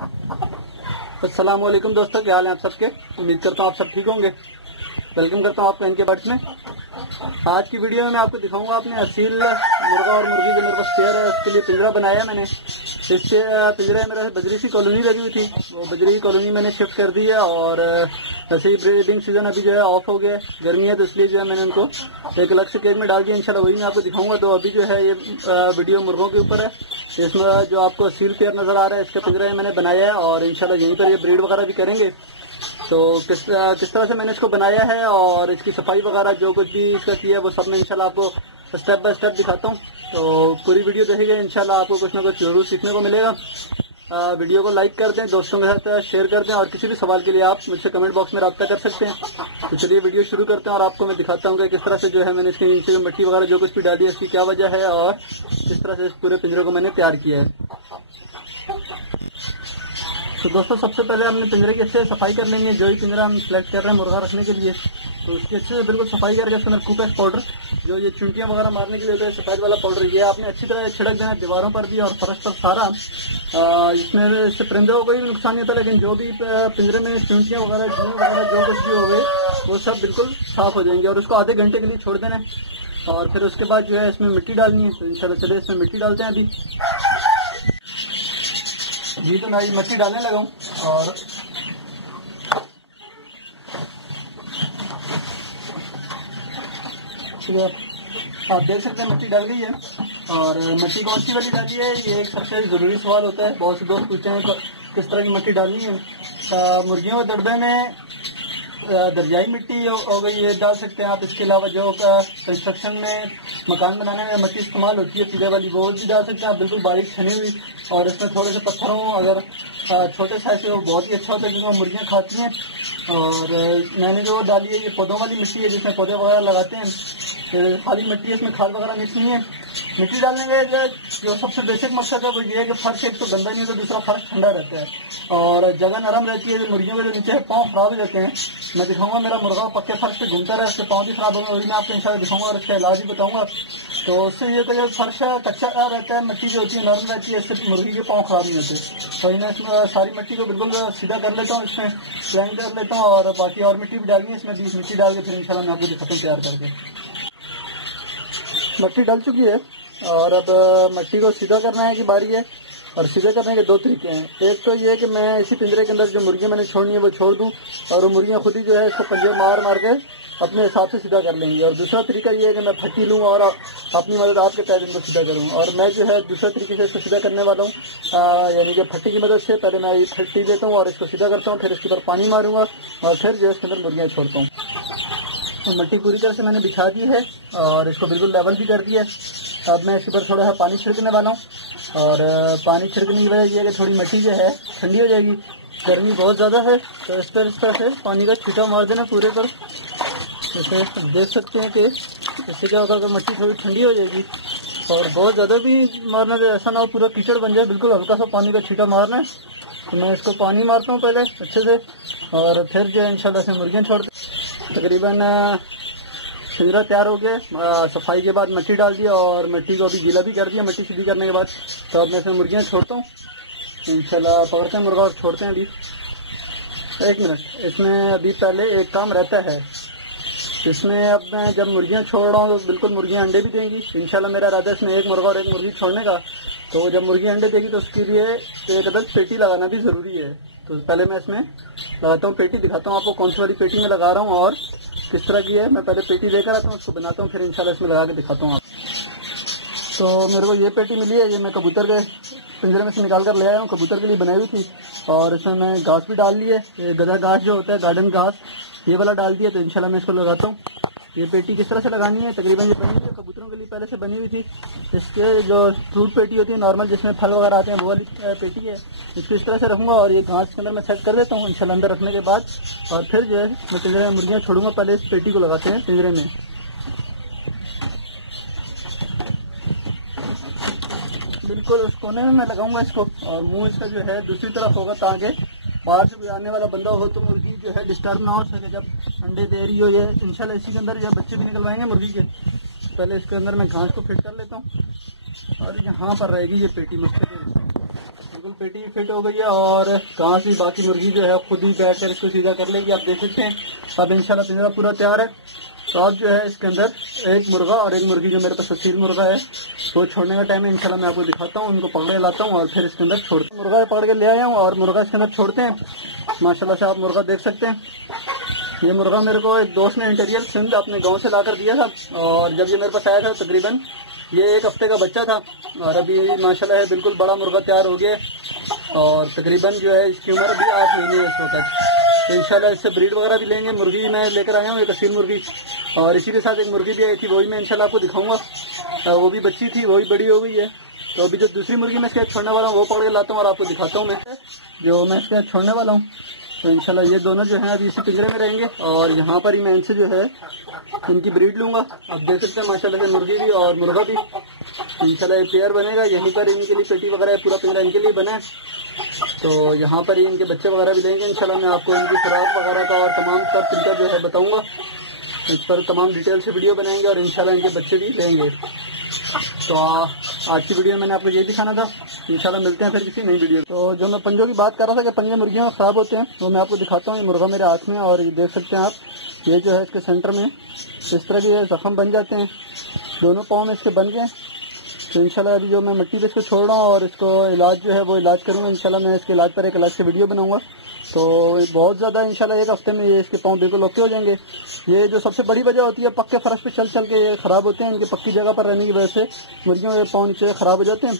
अस्सलाम वालेकुम दोस्तों, क्या हाल है आप सबके। उम्मीद करता हूँ आप सब ठीक होंगे। वेलकम करता हूँ आपको इनके बर्ड्स में। आज की वीडियो में मैं आपको दिखाऊंगा अपने असील मुर्गा और मुर्गी जो मेरे पास पेयर है उसके लिए पिंजरा बनाया है मैंने। इससे पिंजरे मेरे बजरी सी कॉलोनी लगी हुई थी, वो बजरी की कॉलोनी मैंने शिफ्ट कर दी है। और ऐसे ही ब्रीडिंग सीजन अभी जो है ऑफ हो गया है, गर्मी है, तो इसलिए जो है मैंने उनको एक अलग से केज में डाल दिया। इंशाल्लाह वही मैं आपको दिखाऊंगा। तो अभी जो है ये वीडियो मुर्गों के ऊपर है। इसमें जो आपको असील पेयर नजर आ रहा है इसका पिंजरा मैंने बनाया है और इंशाल्लाह यहीं पर ये ब्रीड वगैरह भी करेंगे। तो किस तरह से मैंने इसको बनाया है और इसकी सफाई वगैरह जो कुछ भी इसका किया है वो सब मैं इंशाल्लाह आपको स्टेप बाय स्टेप दिखाता हूँ। तो पूरी वीडियो देखिए, इंशाल्लाह आपको कुछ ना कुछ जरूर सीखने को मिलेगा। वीडियो को लाइक कर दें, दोस्तों के साथ शेयर कर दें और किसी भी सवाल के लिए आप मुझसे कमेंट बॉक्स में रब्ता कर सकते हैं। तो चलिए वीडियो शुरू करते हैं और आपको मैं दिखाता हूँ कि किस तरह से जो है मैंने इसके नीचे जो मिट्टी वगैरह जो कुछ भी डाली है उसकी क्या वजह है और किस तरह से इस पूरे पिंजरे को मैंने तैयार किया है। तो दोस्तों सबसे पहले हमने पिंजरे की अच्छे से सफाई कर लेंगे। जो ही पिंजरा हम सेलेक्ट कर रहे हैं मुर्गा रखने के लिए तो उसकी अच्छे से बिल्कुल सफाई करके उसके अंदर कूपेक्स पाउडर जो ये चुनटियाँ वगैरह मारने के लिए होता है सफेद वाला पाउडर, ये आपने अच्छी तरह छिड़क देना है दीवारों पर भी और फर्श पर सारा। इसमें इससे परिंदों को कोई भी नुकसान नहीं होता, लेकिन जो भी पिंजरे में चुनटियाँ वगैरह जो कुछ भी हो गए वो सब बिल्कुल साफ हो जाएंगे। और उसको आधे घंटे के लिए छोड़ देना है और फिर उसके बाद जो है इसमें मिट्टी डालनी है। तो इंशाल्लाह चलिए इसमें मिट्टी डालते हैं अभी जी। तो मैं मिट्टी डालने लगा हूँ और आप देख सकते हैं मिट्टी डाल गई है। और मिट्टी कौन सी वाली डाली है ये एक सबसे ज़रूरी सवाल होता है। बहुत से दोस्त पूछते हैं तो किस तरह की मिट्टी डालनी है। मुर्गियों के दड़बे में दरजाई मिट्टी हो गई ये डाल सकते हैं आप। इसके अलावा जो कंस्ट्रक्शन में मकान बनाने में मिट्टी इस्तेमाल होती है सीधे वाली वो भी डाल सकते हैं आप, बिल्कुल बारीक छनी हुई। और इसमें थोड़े से पत्थर हों अगर छोटे साइज से वो बहुत ही अच्छा होता है जिसमें मुर्गियाँ खाती हैं। और मैंने जो डाली है ये पौधों वाली मिट्टी है जिसमें पौधे वगैरह लगाते हैं। खाली मिट्टी है, इसमें खाद वगैरह मिक्स नहीं है। मिट्टी डालने का जो सबसे बेसिक मकसद है वो ये है कि फर्श एक तो गंदा नहीं होता, दूसरा फर्श ठंडा रहता है और जगह नरम रहती है। मुर्गियों के जो नीचे पाँव खराब हो जाते हैं, मैं दिखाऊंगा मेरा मुर्गा पक्के फर्श पे घूमता रहा, उसके पाँव भी खराब होंगे, वही मैं आपको इंशाल्लाह दिखाऊंगा और इसका इलाज भी बताऊंगा। तो उससे ये तो फर्श कच्चा रहता है, मिट्टी जो होती है नरम रहती है, इससे मुर्गी के पाँव खराब नहीं होते। तो मैं इसमें सारी मिट्टी को बिल्कुल सीधा कर लेता हूँ, इसमें प्लान कर लेता हूँ और बाकी और मिट्टी भी डालनी है इसमें। बीच मिट्टी डाल के फिर इंशाल्लाह मैं आपको दिखाता हूँ तैयार करके। मिट्टी डल चुकी है और अब मिट्टी को सीधा करना है कि बारी है। और सीधे करने के दो तरीके हैं। एक तो ये कि मैं इसी पिंजरे के अंदर जो मुर्गियाँ मैंने छोड़नी है वो छोड़ दूं और वो मुर्गियाँ खुद ही जो है इसको पंजे मार मार के अपने हिसाब से सीधा कर लेंगी। और दूसरा तरीका ये है कि मैं फट्टी लूँ और अपनी मदद आपके तहत इनको सीधा करूँ। और मैं जो है दूसरा तरीके से इसको सीधा करने वाला हूँ, यानी कि फट्टी की मदद से। पहले मैं फट्टी लेता हूँ और इसको सीधा करता हूँ, फिर इसके ऊपर पानी मारूंगा और फिर जो है इसके अंदर मुर्गियाँ छोड़ता हूँ। तो मिट्टी पूरी तरह से मैंने बिछा दी है और इसको बिल्कुल लेवल भी कर दिया है। अब मैं इसके ऊपर थोड़ा सा पानी छिड़कने वाला हूँ और पानी छिड़कने की वजह यह है कि थोड़ी मिट्टी जो है ठंडी हो जाएगी। गर्मी बहुत ज़्यादा है तो इस तरह से पानी का छींटा मार देना पूरे पर। जैसे देख सकते हैं कि इससे क्या होगा कि मिट्टी थोड़ी ठंडी हो जाएगी। और बहुत ज़्यादा भी मारना जो ऐसा ना हो पूरा कीचड़ बन जाए, बिल्कुल हल्का सा पानी का छींटा मारना है। तो मैं इसको पानी मारता हूँ पहले अच्छे से और फिर जो है इंशाल्लाह से मुर्गियाँ छोड़ते। तकरीबन पिंजरा तैयार हो गया। सफाई के बाद मिट्टी डाल दिया और मिट्टी को अभी गीला भी कर दिया मिट्टी सीधी करने के बाद। तो अब मैं इसमें मुर्गियाँ छोड़ता हूँ इंशाल्लाह। पकड़ते हैं मुर्गा और छोड़ते हैं अभी। एक मिनट, इसमें अभी पहले एक काम रहता है। इसमें अब मैं जब मुर्गियाँ छोड़ रहा हूँ तो बिल्कुल मुर्गियाँ अंडे भी देंगी इंशाल्लाह। मेरा इरादा इसमें एक मुर्गा और एक मुर्गी छोड़ने का। तो जब मुर्गी अंडे देगी तो उसके लिए एक अदद पेटी लगाना भी ज़रूरी है। तो पहले मैं इसमें लगाता हूँ पेटी, दिखाता हूँ आपको कौन सी वाली पेटी में लगा रहा हूँ और किस तरह की है। मैं पहले पेटी लेकर आता हूँ, उसको बनाता हूँ, फिर इंशाल्लाह इसमें लगा के दिखाता हूँ आप। तो मेरे को ये पेटी मिली है, ये मैं कबूतर के पिंजरे में से निकाल कर ले आया हूँ, कबूतर के लिए बनाई हुई थी। और इसमें मैं घास भी डाल ली है, ये गधा घास जो होता है गार्डन घास, ये वाला डाल दिया। तो इंशाल्लाह मैं इसको लगाता हूँ। ये पेटी किस तरह से लगानी है, तकरीबन ये बनी हुई है कबूतरों के लिए पहले से बनी हुई थी। इसके जो फ्रूट पेटी होती है नॉर्मल जिसमें फल वगैरह आते हैं वो वाली पेटी है। इसको इस तरह से रखूँगा और ये घास के अंदर मैं सेट कर देता हूँ इंशाल्लाह अंदर रखने के बाद। और फिर जो है मैं पिंजरे में मुर्गियाँ छोड़ूंगा। पहले इस पेटी को लगाते हैं पिंजरे में, बिल्कुल उस कोने में मैं लगाऊंगा इसको। और मुंह इसका जो है दूसरी तरफ होगा ताकि बाहर से गुजरने वाला बंदा हो तो मुर्गी जो है डिस्टर्ब ना हो सके जब अंडे दे रही हो। ये इंशाल्लाह इसी के अंदर जब बच्चे भी निकलवाएंगे मुर्गी के, पहले इसके अंदर मैं घास को फिट कर लेता हूँ और यहाँ पर रहेगी ये पेटी मुस्तकिल बिल्कुल पेटी फिट हो गई है और कहाँ से बाकी मुर्गी जो है खुद ही बैठ कर इसको सीधा कर लेगी। आप देख सकते हैं अब इंशाल्लाह पिंजरा पूरा तैयार है। तो अब जो है इसके अंदर एक मुर्गा और एक मुर्गी जो मेरे पास असील मुर्गा है तो छोड़ने का टाइम है। इंशाल्लाह मैं आपको दिखाता हूँ, उनको पकड़ के लाता हूँ और फिर इसके अंदर छोड़ता हूँ। मुर्गा पकड़ के ले आया हूँ और मुर्गा इसके अंदर छोड़ते हैं। माशाल्लाह से आप मुर्गा देख सकते हैं। ये मुर्गा मेरे को एक दोस्त ने इंटीरियर सिंध अपने गाँव से ला कर दिया था और जब ये मेरे पास आया था तकरीबन ये 1 हफ्ते का बच्चा था और अभी माशाल्लाह है बिल्कुल बड़ा मुर्गा तैयार हो गया और तकरीबन जो है इसकी उम्र अभी 8 महीने है इस वक्त। तो इंशाल्लाह इससे ब्रीड वगैरह भी लेंगे। मुर्गी मैं लेकर आया हूँ एक असील मुर्गी और इसी के साथ एक मुर्गी भी आई थी, वही मैं इंशाल्लाह आपको दिखाऊंगा। वो भी बच्ची थी, वही बड़ी हो गई है। तो अभी जो दूसरी मुर्गी मैं इसके छोड़ने वाला हूँ वो पकड़ के लाता हूँ और आपको दिखाता हूँ मैं जो मैं इसके छोड़ने वाला हूँ। तो इंशाल्लाह ये दोनों जो हैं अभी इसी पिंजरे में रहेंगे और यहाँ पर ही मैं इनसे जो है इनकी ब्रीड लूँगा। आप देख सकते हैं माशाल्लाह से मुर्गी भी और मुर्गा भी इंशाल्लाह ये पेयर बनेगा। यहीं पर इनके लिए पेटी वगैरह पूरा पिंजरा इनके लिए बना है। तो यहाँ पर ही इनके बच्चे वगैरह भी लेंगे इंशाल्लाह। मैं आपको इनकी खुराक वगैरह का और तमाम सब तरीका जो है बताऊँगा। इस पर तमाम डिटेल से वीडियो बनाएंगे और इंशाल्लाह इनके बच्चे भी लेंगे। तो आज की वीडियो में मैंने आपको यही दिखाना था। इंशाल्लाह मिलते हैं फिर किसी नई वीडियो। तो जो मैं पंजों की बात कर रहा था कि पंजे मुर्गियों में ख़राब होते हैं तो मैं आपको दिखाता हूँ। ये मुर्गा मेरे हाथ में और ये देख सकते हैं आप, ये जो है इसके सेंटर में इस तरह के जख्म बन जाते हैं, दोनों पाँव में इसके बन गए। तो इंशाल्लाह अभी जो मैं मिट्टी पे इसको छोड़ रहा हूँ और इसको इलाज जो है वो इलाज करूँगा। इंशाल्लाह मैं इसके इलाज पर एक अलग से वीडियो बनाऊँगा। तो बहुत ज़्यादा इंशाल्लाह 1 हफ्ते में ये इसके पाँव बिल्कुल ओके हो जाएंगे। ये जो सबसे बड़ी वजह होती है पक्के फर्श पे चल चल के ये ख़राब होते हैं। इनकी पक्की जगह पर रहने की वजह से मुर्गियों के पाँव नीचे ख़राब हो जाते हैं।